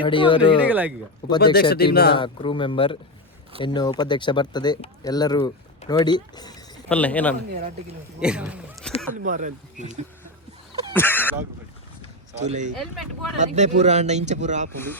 ನೋಡಿ ಇವರು ಉಪಾಧ್ಯಕ್ಷ ಟೀಮ್ನ ಕ್ರೂ ಮೆಂಬರ್. ಇನ್ನು ಉಪಾಧ್ಯಕ್ಷ ಬರ್ತದೆ, ಎಲ್ಲರೂ ನೋಡಿ. ಮದ್ದೆ ಪೂರ ಅಂಡ ಇಂಚ ಪೂರ ಹಾಕೊಂಡು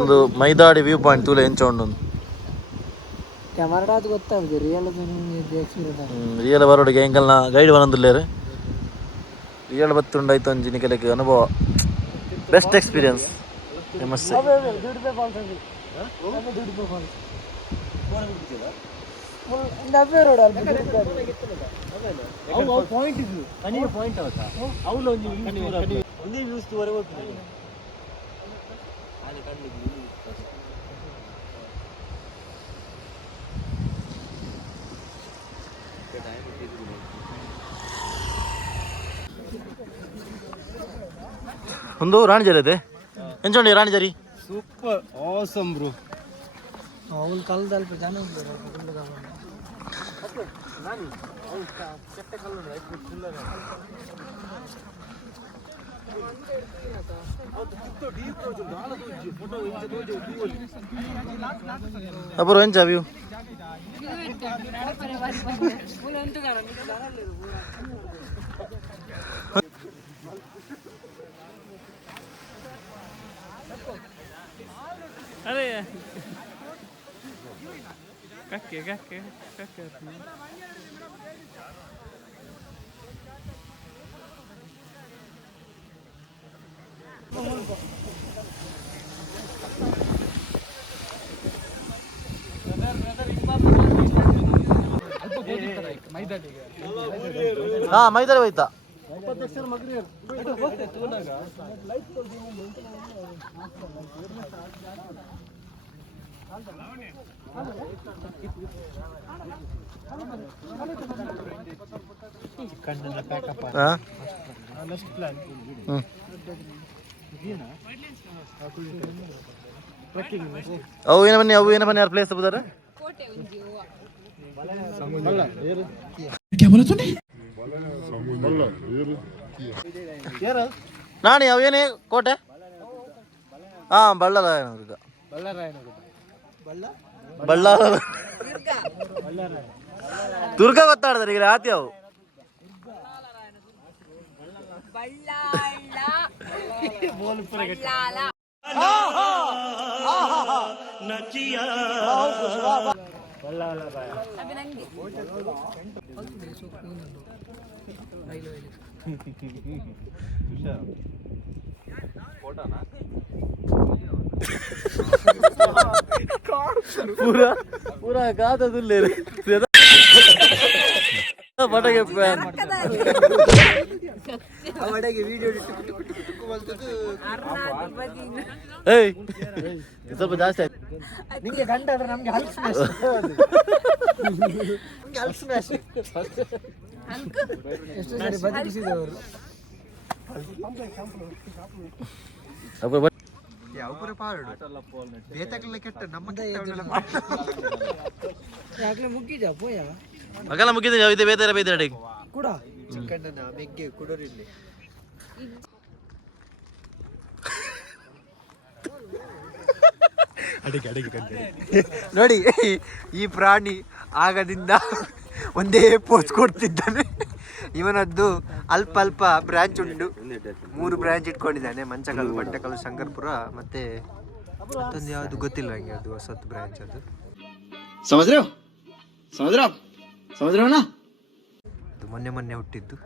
ಒಂದು ಮೈದಾಡಿ ವ್ಯೂ ಪಾಯಿಂಟ್ ತೂಲೆ ಎಂಚ ಉಂಡು ಕ್ಯಾಮರಾ ಗೊತ್ತಾಗ್ತದೆ ರಿಯಲ್ ಬರೋಡಿಗೆ ಎಂಕಲ್ನ ಗೈಡ್ ಬಂದಿಲ್ಲೇರು ರಿಯಲ್ ಬತ್ತುಂಡಾಯ್ತು ಅಂಜಿನ ಕೆಲಕ್ಕೆ ಅನುಭವ ಬೆಸ್ಟ್ ಎಕ್ಸ್ಪೀರಿಯನ್ಸ್ ಒಂದು ರಾಣಿಜರಿ ಇದೆ ಎಂಚೋಂಡಿ ರಾಣಿಜರಿ ಸೂಪರ್ ಆಸಮ್ ಬ್ರೋ ಅವಳ ಕಾಲದಲ್ಲಿ ಜನ ಅಪೂರ್ವ ಎಂಚ ವ್ಯೂ अरे काके ಹಾ ಮೈದಾರಿ ಹೋಯ್ತಾ ಅವು ಏನ ಬನ್ನಿ ಯಾರು ಪ್ಲೇಸ್ ಬುದಾರ ನಾಣಿ ಅವೇನೇ ಕೋಟೆ ಹಾ ಬಳ್ಳಾರಾಯನಗುಡ್ಡ ದುರ್ಗ ಗೊತ್ತಾಡ್ತಾರೆ ಈಗ ಆತಿ ಅವು पूरा गाता तुल्ले ಪಟಕೆ ಫ್ಯಾನ್ ಅವಡೆಗೆ ವಿಡಿಯೋ ಟುಕು ಬಲ್ತದು ಏಯ್ ಸ್ವಲ್ಪ ಜಾಸ್ತಿ ಆಯ್ತು ನಿಮಗೆ ಗಂಟಾದ್ರೆ ನಮಗೆ ಹಲ್ಕ್ ಸ್ಮ್ಯಾಶ್ ನಮಗೆ ಹಲ್ಕ್ ಸ್ಮ್ಯಾಶ್ ಎಷ್ಟು ಸರಿ ಬದಿಸಿದವರು ಯಾವ ಪುರ ಪಾಡು ಬೇತಕ್ಕೆಲ್ಲ ಕೆಟ್ಟ ನಮ್ಮ ಅಗಲ ಮುಗಿದ ಇದೆ ಬೇರೆ ಬೇರೆ ಕೂಡ ಚಿಕ್ಕಣ್ಣನ ಮೆಗ್ಗೆ ಕುಡೋರಿಲ್ಲಿ ನೋಡಿ ಈ ಪ್ರಾಣಿ ಆಗದಿಂದ ಒಂದೇ ಪೋಸ್ ಕೊಡ್ತಿದ್ದಾನೆ. ಇವನದ್ದು ಅಲ್ಪ ಅಲ್ಪ ಬ್ರಾಂಚ್ ಉಂಟು, 3 ಬ್ರಾಂಚ್ ಇಟ್ಕೊಂಡಿದ್ದಾನೆ. ಮಂಚಕಲ್ಲು, ಬಂಟಕಲ್ಲು, ಶಂಕರ್ಪುರ ಮತ್ತೆ ಮತ್ತೊಂದು ಯಾವುದು ಗೊತ್ತಿಲ್ಲ ನನಗೆ, ಅದು ಹೊಸತ್ತು ಬ್ರಾಂಚ್. ಅದು ಅದು ಮೊನ್ನೆ ಹುಟ್ಟಿದ್ದು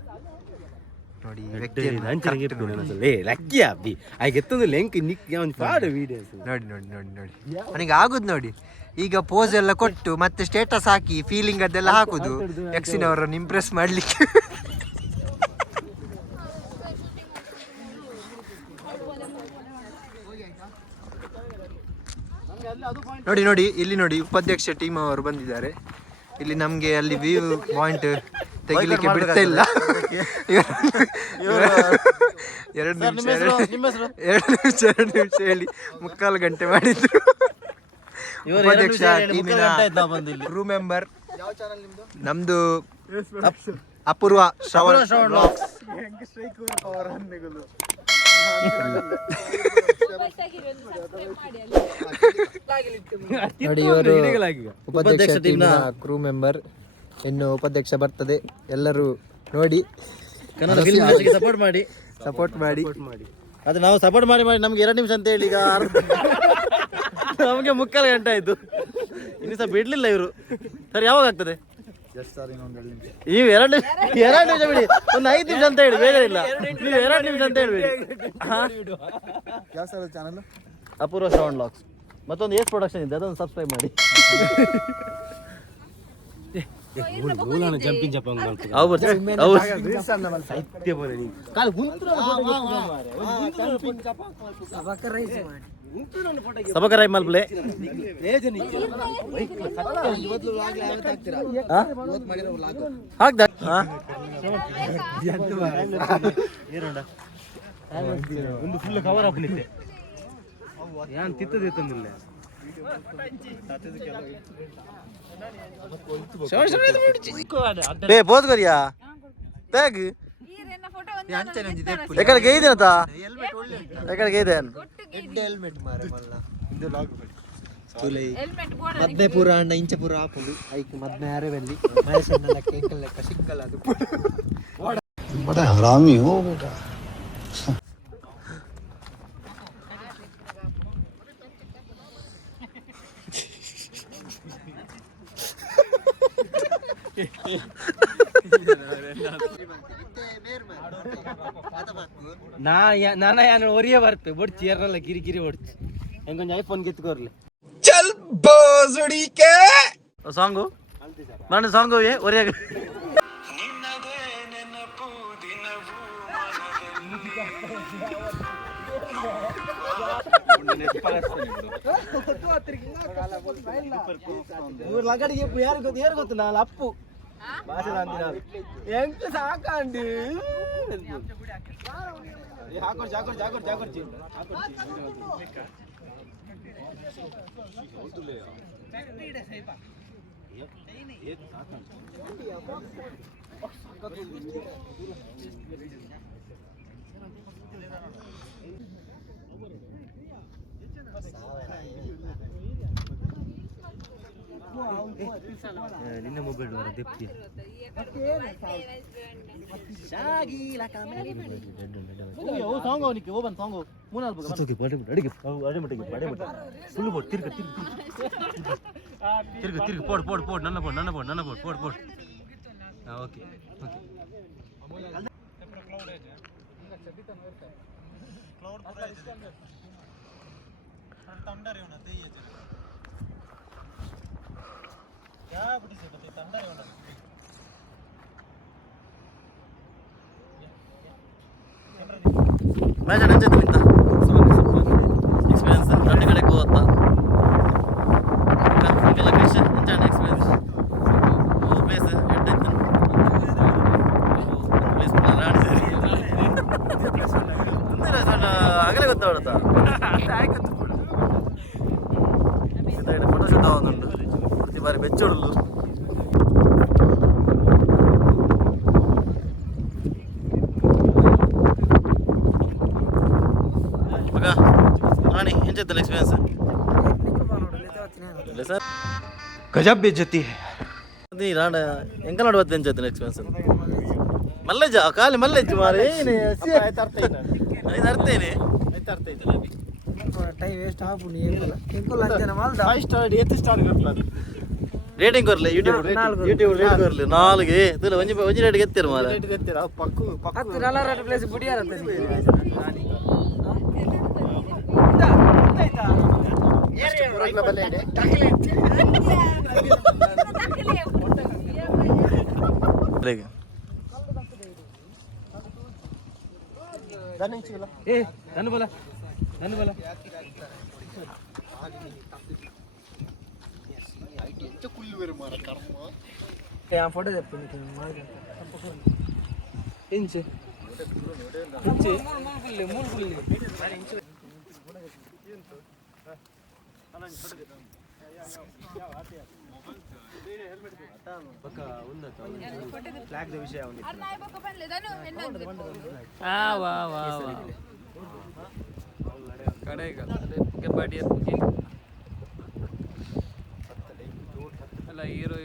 ನೋಡಿ. ನೋಡಿ ನನಗೆ ಆಗುದು ನೋಡಿ. ಈಗ ಪೋಸ್ ಎಲ್ಲ ಕೊಟ್ಟು ಮತ್ತೆ ಸ್ಟೇಟಸ್ ಹಾಕಿ ಫೀಲಿಂಗ್ ಅದೆಲ್ಲ ಹಾಕುದು ಎಕ್ಸಿನವರನ್ನು ಇಂಪ್ರೆಸ್ ಮಾಡ್ಲಿಕ್ಕೆ. ನೋಡಿ ಇಲ್ಲಿ ನೋಡಿ, ಉಪಾಧ್ಯಕ್ಷ ಟೀಮ್ ಅವರು ಬಂದಿದ್ದಾರೆ. ಇಲ್ಲಿ ನಮ್ಗೆ ಅಲ್ಲಿ ವ್ಯೂ ಪಾಯಿಂಟ್ ತೆಗಿಲಿಕ್ಕೆ ಬಿಡ್ತಾ ಇಲ್ಲ. 2 ನಿಮಿಷ ಹೇಳಿ 3/4 ಗಂಟೆ ಮಾಡಿದ್ರು. ಉಪಾಧ್ಯಕ್ಷ ಟೀಮಿನ ಕ್ರೂ ಮೆಂಬರ್ ನಮ್ದು ಅಪೂರ್ವ ಶ್ರವಣ್ ವ್ಲಾಗ್ಸ್. ನೋಡಿ ಇವರು ಉಪಾಧ್ಯಕ್ಷ ಟೀಮ್ನ ಕ್ರೂ ಮೆಂಬರ್. ಇನ್ನು ಉಪಾಧ್ಯಕ್ಷ ಬರ್ತದೆ, ಎಲ್ಲರೂ ನೋಡಿ ಕನ್ನಡ ಸಪೋರ್ಟ್ ಮಾಡಿ. ಅದು ನಾವು ಸಪೋರ್ಟ್ ಮಾಡಿ ನಮ್ಗೆ 2 ನಿಮಿಷ ಅಂತ ಹೇಳಿ ಈಗ ನಮಗೆ 3/4 ಗಂಟೆ ಆಯ್ತು. ಇನ್ನು ಸಹ ಬಿಡ್ಲಿಲ್ಲ ಇವರು. ಸರ್ ಯಾವಾಗ ಆಗ್ತದೆ? ನೀವು 2 ನಿಮಿಷ ಬಿಡಿ, ಒಂದು 5 ನಿಮಿಷ ಅಂತ ಹೇಳಿ, ಬೇರೆ ಇಲ್ಲ. ನೀವು 2 ನಿಮಿಷ ಅಂತ ಹೇಳ್ಬೇಡಿ. ಅಪೂರ್ವ ಶ್ರವಣ್ ವ್ಲಾಗ್ಸ್. ಮತ್ತೊಂದು ಏಸ್ ಪ್ರೊಡಕ್ಷನ್ ಇದೆ, ಅದನ್ನು ಸಬ್ಸ್ಕ್ರೈಬ್ ಮಾಡಿ. ಸಬಕರಾಯ್ ಮಲ್ಪಲೆ ಒಂದು ಫುಲ್ ಕವರ್ ಹಾಕ್ಲಿಕ್ಕೆ ಯಾನ್ ತಿತ್ತದ ತಂದಿಲ್ಲ. ಬೇ ಬೋದ್ ಕರಿಯಾ ಬ್ಯಾಗ್ ಎಕಡೆ ಗೈದೇನತ ಎಕಡೆ ಗೈದೇನ್ ಹೆಲ್ಮೆಟ್ ಮಾರೆ ಮಲ್ಲ ಇದು ಲಾಗ್ ತುಲೈ ಮದ್ನೆ ಪೂರ ಅಣ್ಣ ಇಂಚ ಪೂರ ಹಾಪುದು ಐಕ್ ಮದ್ನೆ ಯಾರೆವಲ್ಲಿ ಮಯಸನ್ನೆಲ್ಲ ಕೇಕಲ್ ಲೆಕ್ಕ ಸಿಕ್ಕಲ್ಲ. ಅದು ಬಡ ಹರಾಮಿ ಹೋ ಬೇಟ. ನಾನ ಯಾನು ಒರಿಯೇ ಬರ್ತೆ ಬೊಡ್ ಚೇರ್ನೆಲ್ಲ ಕಿರಿಕಿರಿ ಹೊಡ್ಚಿ ಹೆಂಗೊಂದು ಐಫೋನ್ ಗೆತ್ಕೋರ್ಲಿ ಸಾಂಗು ನಾನು ಸಾಂಗು ಒರಿಯಾಗ ಲಗಡಿಗೆ ಯಾರು ಗೊತ್ತು ನಾನು ಅಪ್ಪು ಎಂತ ಸಾಕಂಡಿ ನಿನ್ನ ಮೊಬೈಲ್ ದೆಪ್ಪಿ ಸಾಂಗ್ ಅವನಿಗೆ ಓಬನ್ ಸಾಂಗ್ ಮೂನಾಲ್ಕು ಅಡಿಗೆ ಸುಳ್ಳು ಬೋಟ್ ತಿರ್ಗ ಪೋಡ್ ನನ್ನ ಬೋಟ್ ಓಕೆ ಮ್ಯಾಚ್ ನೆಂಚೈತೆ ನಿಂತ ಎಕ್ಸ್ಪೀರಿಯನ್ಸ್ ದಂಡಿ ಕಡೆಗೆ ಹೋಗುತ್ತಾ ನಿಮಗೆಲ್ಲ ಕೃಷಿ ಎಂಚಾಣ ಎಕ್ಸ್ಪೀರಿಯನ್ಸ್ ಪ್ಲೇಸ್ ಎಡ್ಡೈತೆ ಪ್ಲೇಸ್ ರಾಣಿಜರಿ ಸಣ್ಣ ಆಗಲೇ ಗೊತ್ತಾಡುತ್ತಾ ಒಂದುಂಡು ಪ್ರತಿ ಬಾರಿ ಬೆಚ್ಚೋಡಲು ಮಗ ರಾಣಿ ಎಂಚೈತಲ್ಲ ಎಕ್ಸ್ಪೀರಿಯನ್ಸ್ ಇಲ್ಲ ಸರ್ ಗಜಬ್ ಬೇಜತಿ ನೀ ರಾಣ ಎಂಕ ನಡುವತ್ತು ಎಂಚೈತಲ್ಲ ಎಕ್ಸ್ಪೀರಿಯನ್ಸ್ ಮಲ್ಲೆಜ್ಜ ಖಾಲಿ ಮಲ್ಲೆಜ್ಜು ಮಾರಿ ಅರ್ಥೇನೆ ಟೈಮ್ ವೇಸ್ಟ್ ಆಗ್ಬಿಡಿ ಇಂಕುಲ್ ಅಂಜನ ಮಾಲ್ದ 5 ಸ್ಟಾರ್ 8 ಸ್ಟಾರ್ ರೇಟಿಂಗ್ ಕೊರ್ಲೆ ಯೂಟ್ಯೂಬ್ ರೇಟಿಂಗ್ ಕೊರ್ಲೆ 4 ತುಲ ಒಂಜಿ ರೇಟ್ ಗೆತ್ತಿರ ಮಾರ ಪಕ್ಕು ಹತ್ತು ನಲವತ್ತು ಪ್ಲೇಸ್ ಬುಡಿಯಾರ ನನ್ನ ಬಲ ಫೋಟೋ ತೆಪ್ಪಿನಿ ಇಂಚೆ ಅಲ್ಲ ಹೀರೋ